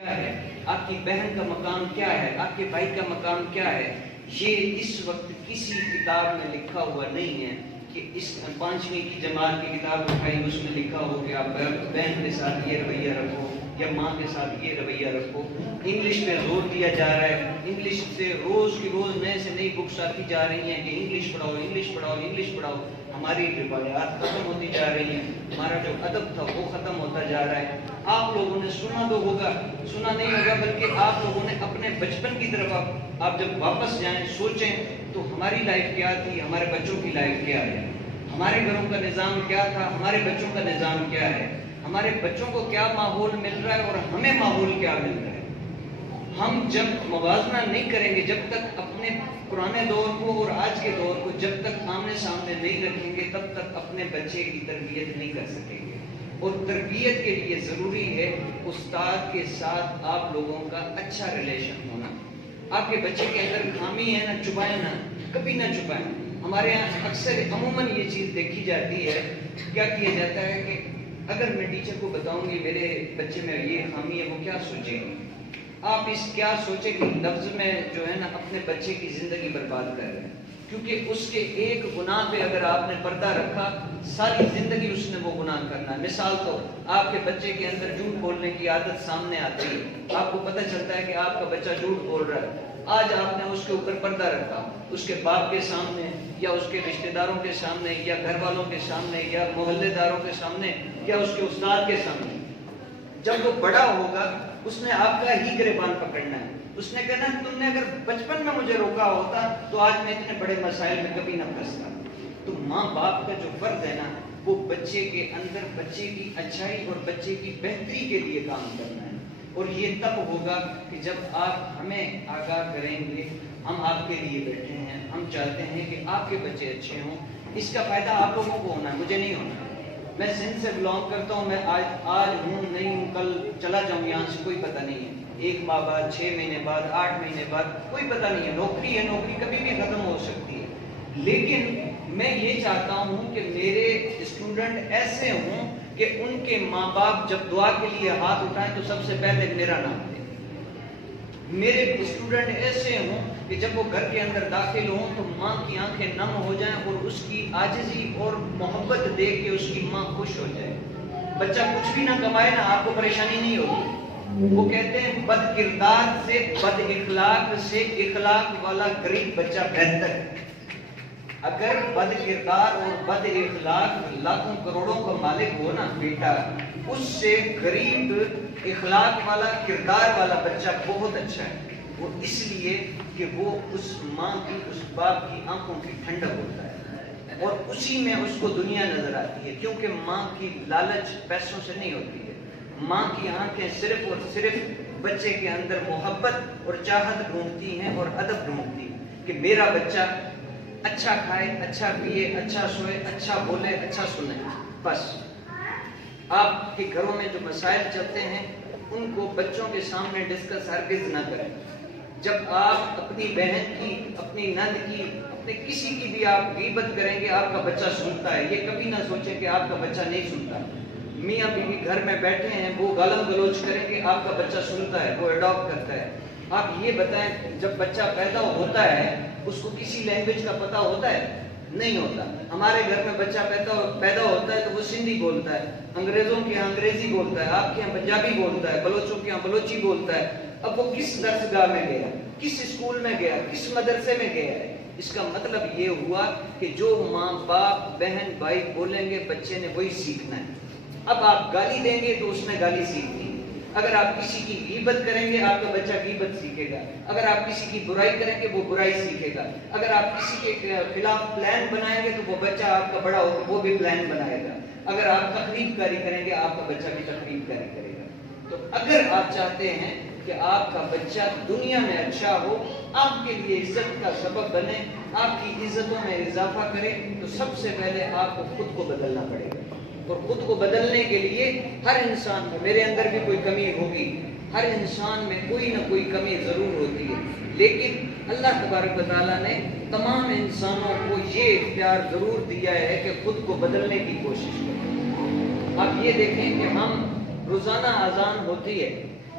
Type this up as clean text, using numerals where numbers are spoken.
کیا ہے، آپ کی بہن کا مقام کیا ہے، آپ کے بھائی کا مقام کیا ہے، یہ اس وقت کسی کتاب میں لکھا ہوا نہیں ہے کہ اس 5ویں کی جماعت کی کتاب اٹھائی اس میں لکھا ہو کہ آپ بہن کے ساتھ یہ رویہ رکھو یا ماں کے ساتھ یہ رویہ رکھو۔ انگلش میں زور دیا جا رہا ہے، انگلش سے روز کی روز نئے سے نئی بکس آتی جا رہی ہیں کہ انگلش پڑھاؤ انگلش پڑھاؤ انگلش پڑھاؤ۔ ہماری روایات ختم ہوتی جا رہی ہیں، ہمارا جو ادب تھا وہ ختم ہوتا جا رہا ہے۔ آپ لوگوں نے سنا تو ہوگا، سنا نہیں ہوگا، بلکہ آپ لوگوں نے اپنے بچپن کی طرف آپ جب واپس جائیں سوچیں تو ہماری لائف کیا تھی، ہمارے بچوں کی لائف کیا ہے، ہمارے گھروں کا نظام کیا تھا، ہمارے بچوں کا نظام کیا ہے، ہمارے بچوں کو کیا ماحول مل رہا ہے اور ہمیں ماحول کیا مل رہا ہے۔ ہم جب موازنہ نہیں کریں گے، جب تک اپنے پرانے دور کو اور آج کے دور کو جب تک آمنے سامنے نہیں رکھیں گے تب تک اپنے بچے کی تربیت نہیں کر سکیں گے۔ اور تربیت کے لیے ضروری ہے استاد کے ساتھ آپ لوگوں کا اچھا ریلیشن ہونا۔ آپ کے بچے کے اندر خامی ہے نا، چھپائیں نا، کبھی نہ چھپائیں۔ ہمارے یہاں اکثر عموماً یہ چیز دیکھی جاتی ہے، کیا کیا جاتا ہے کہ اگر میں ٹیچر کو بتاؤں گی میرے بچے میں یہ خامی ہے، وہ کیا سوچیں گے؟ آپ اس کیا سوچیں کہ لفظ میں جو ہے نا اپنے بچے کی زندگی برباد کر رہے ہیں، کیونکہ اس کے ایک گناہ پہ اگر آپ نے پردہ رکھا ساری زندگی اس نے وہ گناہ کرنا ہے۔ مثال تو آپ کے بچے کے اندر جھوٹ بولنے کی عادت سامنے آتی ہے، آپ کو پتہ چلتا ہے کہ آپ کا بچہ جھوٹ بول رہا ہے، آج آپ نے اس کے اوپر پردہ رکھا، اس کے باپ کے سامنے یا اس کے رشتہ داروں کے سامنے یا گھر والوں کے سامنے یا محلے داروں کے سامنے یا اس کے استاد کے سامنے۔ جب وہ بڑا ہوگا اس نے آپ کا ہی گریبان پکڑنا ہے، اس نے کہنا تم نے اگر بچپن میں مجھے روکا ہوتا تو آج میں اتنے بڑے مسائل میں کبھی نہ پھنستا۔ تو ماں باپ کا جو فرض ہے نا وہ بچے کے اندر بچے کی اچھائی اور بچے کی بہتری کے لیے کام کرنا ہے، اور یہ تب ہوگا کہ جب آپ ہمیں آگاہ کریں گے۔ ہم آپ کے لیے بیٹھے ہیں، ہم چاہتے ہیں کہ آپ کے بچے اچھے ہوں، اس کا فائدہ آپ لوگوں کو ہونا ہے، مجھے نہیں ہونا۔ میں سندھ سے بلانگ کرتا ہوں، میں آج ہوں نہیں ہوں، کل چلا جاؤں یہاں سے کوئی پتہ نہیں ہے، 1 ماہ بعد 6 مہینے بعد 8 مہینے بعد کوئی پتہ نہیں ہے، نوکری ہے، نوکری کبھی بھی ختم ہو سکتی ہے۔ لیکن میں یہ چاہتا ہوں کہ میرے اسٹوڈنٹ ایسے ہوں کہ ان کے ماں باپ جب دعا کے لیے ہاتھ اٹھائیں تو سب سے پہلے میرا نام لیں۔ میرے اسٹوڈنٹ ایسے ہوں کہ جب وہ گھر کے اندر داخل ہوں تو ماں کی آنکھیں نم ہو جائیں اور اس کی عاجزی اور محبت دیکھ کے اس کی ماں خوش ہو جائے۔ بچہ کچھ بھی نہ کمائے نا، آپ کو پریشانی نہیں ہوگی۔ وہ کہتے ہیں بد کردار سے بد اخلاق سے اخلاق والا غریب بچہ بہتر ہے۔ اگر بد کردار اور بد اخلاق لاکھوں کروڑوں کا مالک ہو نا بیٹا، اس سے غریب اخلاق والا کردار والا بچہ بہت اچھا ہے۔ وہ اس لیے کہ وہ اس ماں کی اس باپ کی آنکھوں کی ٹھنڈک ہوتا ہے اور اسی میں اس کو دنیا نظر آتی ہے، کیونکہ ماں کی لالچ پیسوں سے نہیں ہوتی ہے۔ ماں کی آنکھیں صرف اور صرف بچے کے اندر محبت اور چاہت ڈھونڈتی ہیں اور ادب ڈھونڈتی ہیں کہ میرا بچہ اچھا کھائے، اچھا پیے، اچھا سوئے، اچھا بولے، اچھا سنے۔ بس آپ کے گھروں میں جو مسائل چلتے ہیں ان کو بچوں کے سامنے ڈسکس ہرگز نہ کریں۔ جب آپ اپنی بہن کی، اپنی نند کی، اپنے کسی کی بھی آپ غیبت کریں گے آپ کا بچہ سنتا ہے، یہ کبھی نہ سوچیں کہ آپ کا بچہ نہیں سنتا۔ میاں بیوی گھر میں بیٹھے ہیں، وہ گالم گلوچ کریں گے آپ کا بچہ سنتا ہے، وہ اڈاپٹ کرتا ہے۔ آپ یہ بتائیں جب بچہ پیدا ہوتا ہے اس کو کسی لینگویج کا پتہ ہوتا ہے؟ نہیں ہوتا۔ ہمارے گھر میں بچہ پیدا ہوتا ہے تو وہ سندھی بولتا ہے، انگریزوں کے یہاں انگریزی بولتا ہے، آپ کے یہاں پنجابی بولتا ہے، بلوچوں کے یہاں بلوچی بولتا ہے۔ اب وہ کس درسگاہ میں گیا، کس اسکول میں گیا، کس مدرسے میں گیا ہے؟ اس کا مطلب یہ ہوا کہ جو ماں باپ بہن بھائی بولیں گے بچے نے وہی سیکھنا ہے۔ اب آپ گالی دیں گے تو اس نے گالی سیکھنی ہے، اگر آپ کسی کی غیبت کریں گے آپ کا بچہ غیبت سیکھے گا، اگر آپ کسی کی برائی کریں گے وہ برائی سیکھے گا، اگر آپ کسی کے خلاف پلان بنائیں گے تو وہ بچہ آپ کا بڑا ہوگا وہ بھی پلان بنائے گا، اگر آپ تقریب کاری کریں گے آپ کا بچہ بھی تقریب کاری کرے گا۔ تو اگر آپ چاہتے ہیں کہ آپ کا بچہ دنیا میں اچھا ہو، آپ کے لیے عزت کا سبب بنے، آپ کی عزتوں میں اضافہ کرے، تو سب سے پہلے آپ کو خود کو بدلنا پڑے گا۔ اور خود کو بدلنے کے لیے ہر انسان میں، میرے اندر بھی کوئی کمی ہوگی، ہر انسان میں کوئی نہ کوئی کمی ضرور ہوتی ہے، لیکن اللہ تبارک و تعالیٰ نے تمام انسانوں کو یہ اختیار ضرور دیا ہے کہ خود کو بدلنے کی کوشش کریں۔ آپ یہ دیکھیں کہ ہم روزانہ اذان ہوتی ہے